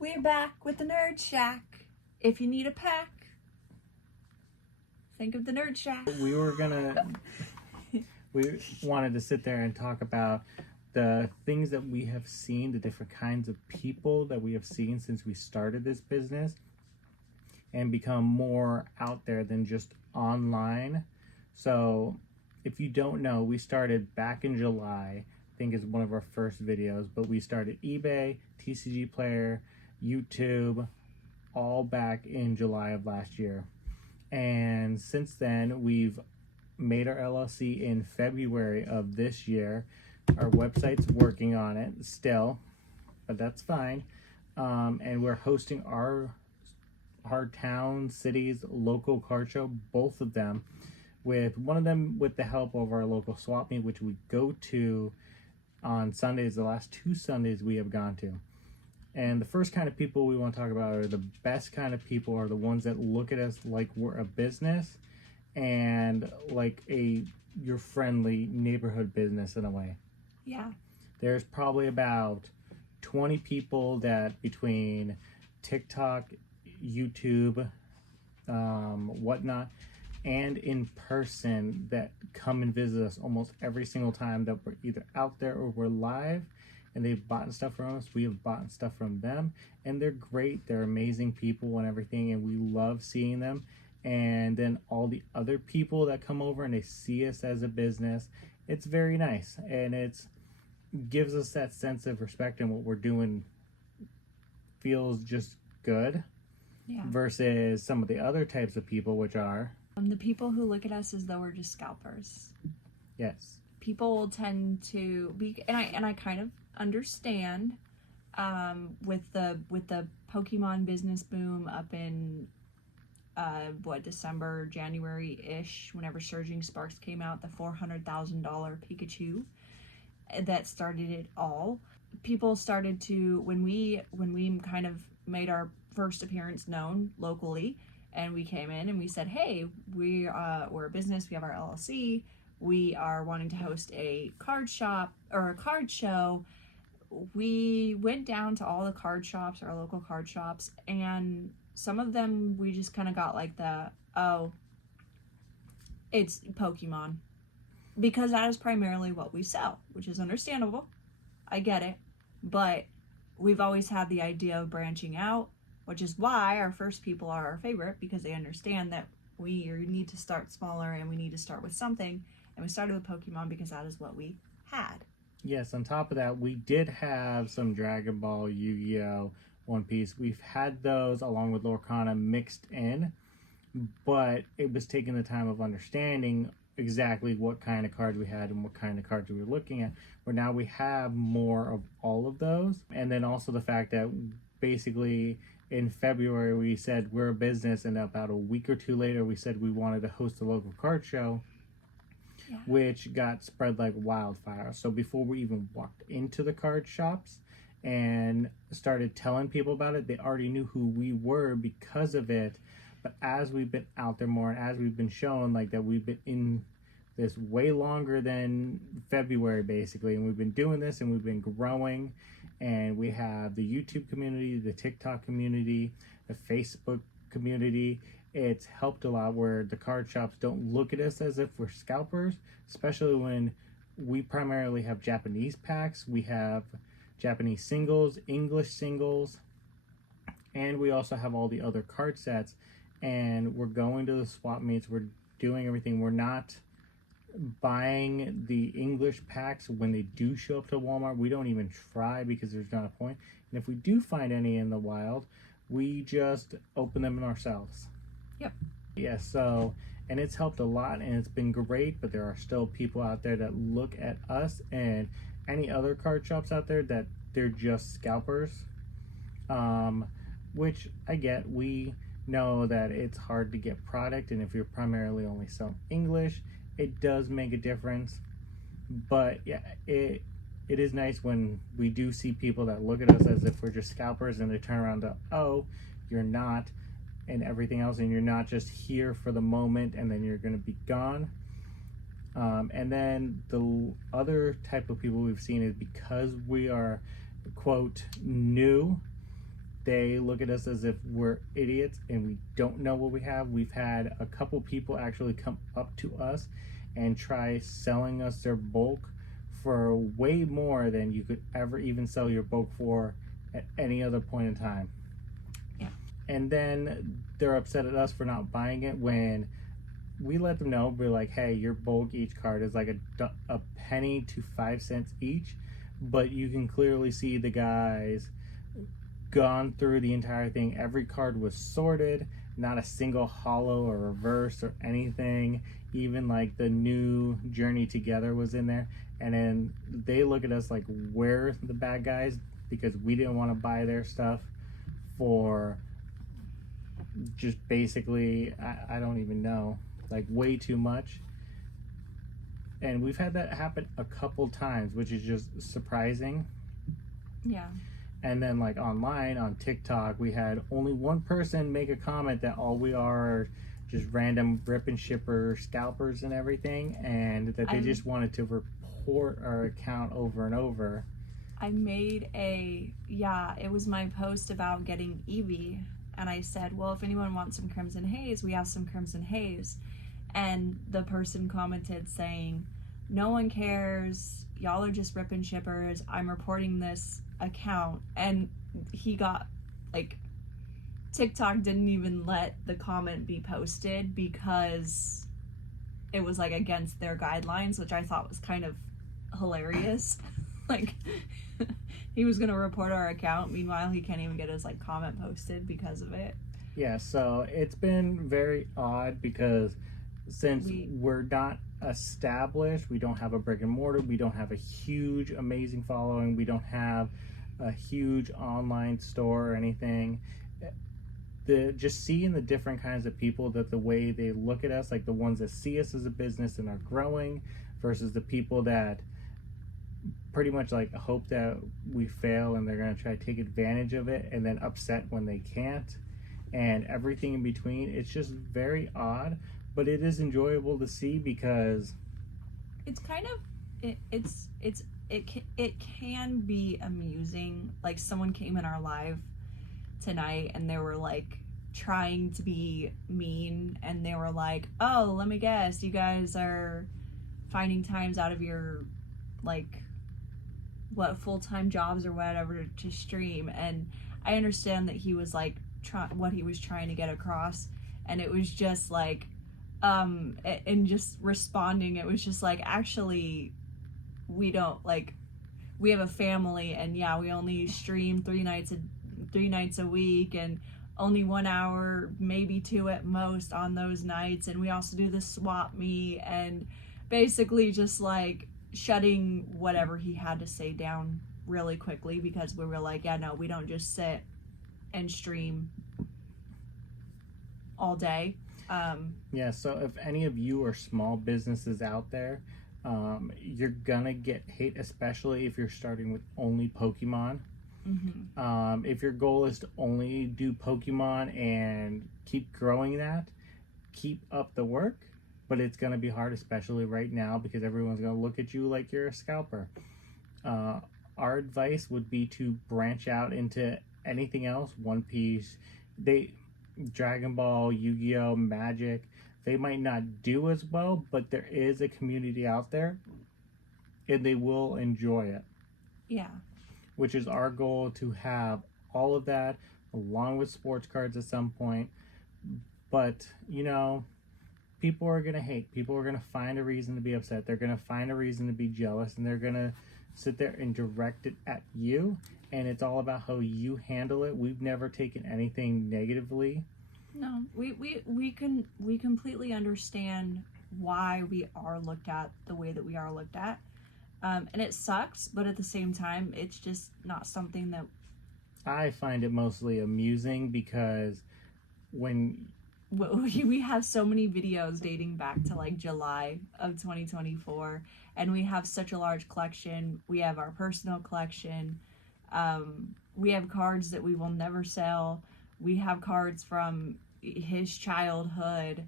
We're back with the Nerd Shack. If you need a pack, think of the Nerd Shack. We wanted to sit there and talk about the things that we have seen, the different kinds of people that we have seen since we started this business, and become more out there than just online. So if you don't know, we started back in July, I think is one of our first videos, but we started eBay, TCG Player, YouTube, all back in July of last year. And since then, we've made our LLC in February of this year. Our website's working on it still, but that's fine. And we're hosting our town, cities, local card show, both of them, with one of them with the help of our local swap meet, which we go to on Sundays. The last 2 Sundays we have gone to. And the first kind of people we want to talk about are the best kind of people, are the ones that look at us like we're a business and like your friendly neighborhood business in a way. Yeah. There's probably about 20 people that between TikTok, YouTube, whatnot, and in person that come and visit us almost every single time that we're either out there or we're live. And they've bought stuff from us. We have bought stuff from them, and they're great. They're amazing people and everything, and we love seeing them. And then all the other people that come over and they see us as a business, it's very nice, and it gives us that sense of respect, and what we're doing feels just good. Yeah. Versus some of the other types of people, which are the people who look at us as though we're just scalpers. Yes. People tend to be, and I kind of understand, with the Pokemon business boom up in December, January-ish, whenever Surging Sparks came out, the $400,000 Pikachu that started it all. People started to, when we kind of made our first appearance known locally, and we came in and we said, hey, we're a business, we have our LLC, we are wanting to host a card shop or a card show. We went down to all the card shops, our local card shops, and some of them we just kind of got like it's Pokemon. Because that is primarily what we sell, which is understandable. I get it. But we've always had the idea of branching out, which is why our first people are our favorite, because they understand that we need to start smaller and we need to start with something. And we started with Pokemon because that is what we had. Yes, on top of that, we did have some Dragon Ball, Yu-Gi-Oh!, One Piece. We've had those along with Lorcana mixed in, but it was taking the time of understanding exactly what kind of cards we had and what kind of cards we were looking at, where now we have more of all of those. And then also the fact that basically in February we said we're a business, and about a week or two later we said we wanted to host a local card show. Yeah. Which got spread like wildfire. So before we even walked into the card shops and started telling people about it, they already knew who we were because of it. But as we've been out there more, and as we've been shown like that we've been in this way longer than February basically, and we've been doing this and we've been growing, and we have the YouTube community, the TikTok community, the Facebook community. It's helped a lot where the card shops don't look at us as if we're scalpers, especially when we primarily have Japanese packs. We have Japanese singles, English singles, and we also have all the other card sets. And we're going to the swap meets, we're doing everything. We're not buying the English packs when they do show up to Walmart. We don't even try because there's not a point. And if we do find any in the wild, we just open them ourselves. Yep. Yeah, so, and it's helped a lot and it's been great, but there are still people out there that look at us and any other card shops out there that they're just scalpers, which I get. We know that it's hard to get product, and if you're primarily only selling English, it does make a difference. But yeah, it is nice when we do see people that look at us as if we're just scalpers, and they turn around to, oh, you're not, and everything else, and you're not just here for the moment and then you're going to be gone. And then the other type of people we've seen is because we are, quote, new, they look at us as if we're idiots and we don't know what we have. We've had a couple people actually come up to us and try selling us their bulk for way more than you could ever even sell your bulk for at any other point in time. Yeah. And then they're upset at us for not buying it when we let them know. We're like, hey, your bulk each card is like a penny to 5 cents each, but you can clearly see the guys gone through the entire thing. Every card was sorted, not a single hollow or reverse or anything. Even like the new Journey Together was in there. And then they look at us like we're the bad guys because we didn't want to buy their stuff for just basically, I don't even know, like way too much. And we've had that happen a couple times, which is just surprising. Yeah. And then like online on TikTok, we had only one person make a comment that all we are just random rip and shipper scalpers and everything, and that they just wanted to report our account over and over. I made it was my post about getting Eevee, and I said, well, if anyone wants some Crimson Haze, we have some Crimson Haze. And the person commented saying, no one cares, y'all are just rip and shippers, I'm reporting this account. And he got like, TikTok didn't even let the comment be posted because it was like against their guidelines, which I thought was kind of hilarious. Like, he was gonna report our account, meanwhile he can't even get his like comment posted because of it. Yeah, so it's been very odd because since we're not established, we don't have a brick and mortar, we don't have a huge amazing following, we don't have a huge online store or anything. Just seeing the different kinds of people, that the way they look at us, like the ones that see us as a business and are growing versus the people that pretty much like hope that we fail and they're going to try to take advantage of it and then upset when they can't, and everything in between. It's just very odd, but it is enjoyable to see because it's kind of it can be amusing. Like, someone came in our live tonight and they were like trying to be mean, and they were like, oh, let me guess, you guys are finding times out of your like what full-time jobs or whatever to stream. And I understand that he was like what he was trying to get across, and it was just like and just responding, it was just like, actually, we don't, like, we have a family, and yeah, we only stream 3 nights a week, and only 1 hour, maybe 2 at most on those nights, and we also do the swap meet, and basically just like shutting whatever he had to say down really quickly, because we were like, yeah, no, we don't just sit and stream all day. Yeah, so if any of you are small businesses out there, you're gonna get hate, especially if you're starting with only Pokemon. Mm-hmm. If your goal is to only do Pokemon and keep growing that, keep up the work, but it's gonna be hard, especially right now, because everyone's gonna look at you like you're a scalper. Our advice would be to branch out into anything else. One Piece, Dragon Ball, Yu-Gi-Oh, Magic, they might not do as well, but there is a community out there and they will enjoy it. Yeah. Which is our goal, to have all of that along with sports cards at some point. But, you know, people are going to hate. People are going to find a reason to be upset. They're going to find a reason to be jealous, and they're going to sit there and direct it at you. And it's all about how you handle it. We've never taken anything negatively. No, we completely understand why we are looked at the way that we are looked at. And it sucks, but at the same time, it's just not something that... I find it mostly amusing because when... we have so many videos dating back to like July of 2024, and we have such a large collection. We have our personal collection. We have cards that we will never sell. We have cards from his childhood.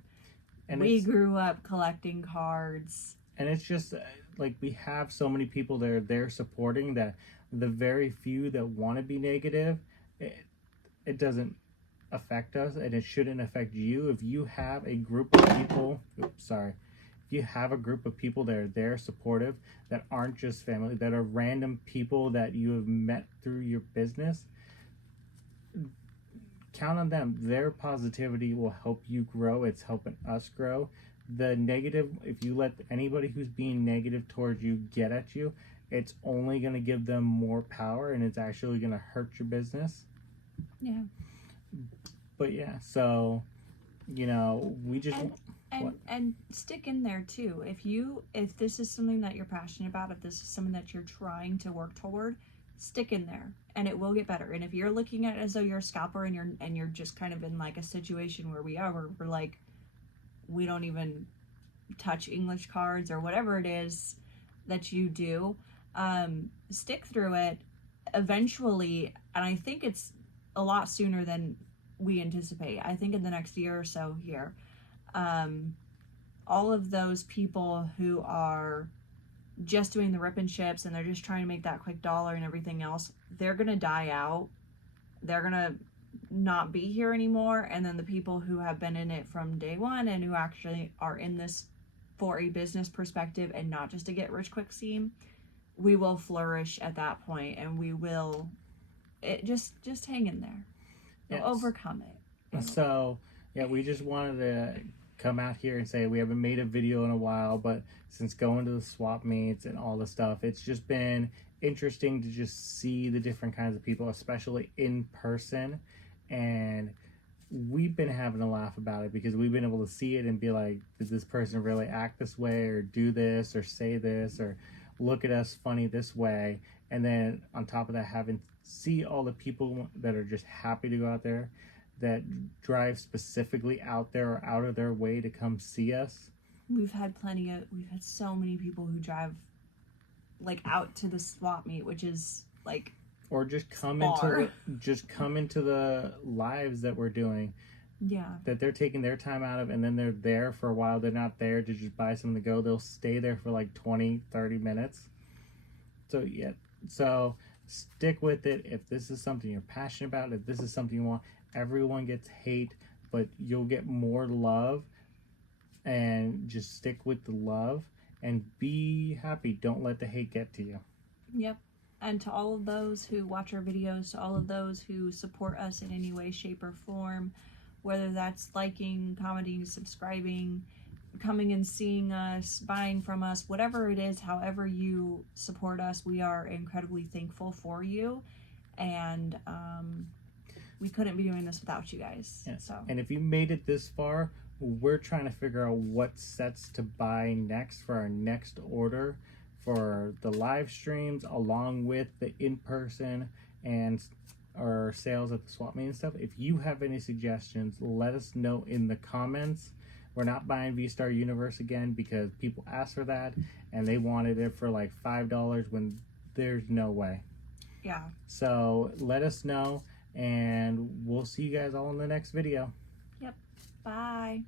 And we grew up collecting cards. And it's just like, we have so many people that are there supporting, that the very few that want to be negative, it doesn't affect us, and it shouldn't affect you. If you have a group of people, if you have a group of people that are there supportive, that aren't just family, that are random people that you have met through your business, count on them. Their positivity will help you grow. It's helping us grow. The negative, if you let anybody who's being negative towards you get at you, it's only going to give them more power, and it's actually going to hurt your business. Yeah. But yeah, so, you know, we just and stick in there too. If this is something that you're passionate about, if this is something that you're trying to work toward, stick in there, and it will get better. And if you're looking at it as though you're a scalper and you're just kind of in like a situation where we're like, we don't even touch English cards or whatever it is that you do, stick through it. Eventually, and I think it's a lot sooner than we anticipate. I think in the next year or so here, all of those people who are just doing the rip and ships and they're just trying to make that quick dollar and everything else, they're gonna die out. They're gonna not be here anymore. And then the people who have been in it from day one and who actually are in this for a business perspective and not just a get rich quick scheme, we will flourish at that point, and we will just hang in there. You'll overcome it. So yeah, we just wanted to come out here and say we haven't made a video in a while, but since going to the swap meets and all the stuff, it's just been interesting to just see the different kinds of people, especially in person. And we've been having a laugh about it because we've been able to see it and be like, did this person really act this way or do this or say this or look at us funny this way? And then on top of that, see all the people that are just happy to go out there, that drive specifically out there or out of their way to come see us. We've had so many people who drive like out to the swap meet, which is like, or just come into the lives that we're doing. Yeah. That they're taking their time out of, and then they're there for a while. They're not there to just buy something to go. They'll stay there for like 20, 30 minutes. So yeah. So stick with it. If this is something you're passionate about, if this is something you want, everyone gets hate, but you'll get more love. And just stick with the love and be happy. Don't let the hate get to you. Yep. And to all of those who watch our videos, to all of those who support us in any way, shape, or form, whether that's liking, commenting, subscribing, coming and seeing us, buying from us, whatever it is, however you support us, we are incredibly thankful for you. And we couldn't be doing this without you guys. Yeah. So. And if you made it this far, we're trying to figure out what sets to buy next for our next order for the live streams, along with the in-person and our sales at the swap meet and stuff. If you have any suggestions, let us know in the comments. We're not buying V-Star Universe again because people asked for that and they wanted it for like $5 when there's no way. Yeah. So let us know, and we'll see you guys all in the next video. Yep. Bye.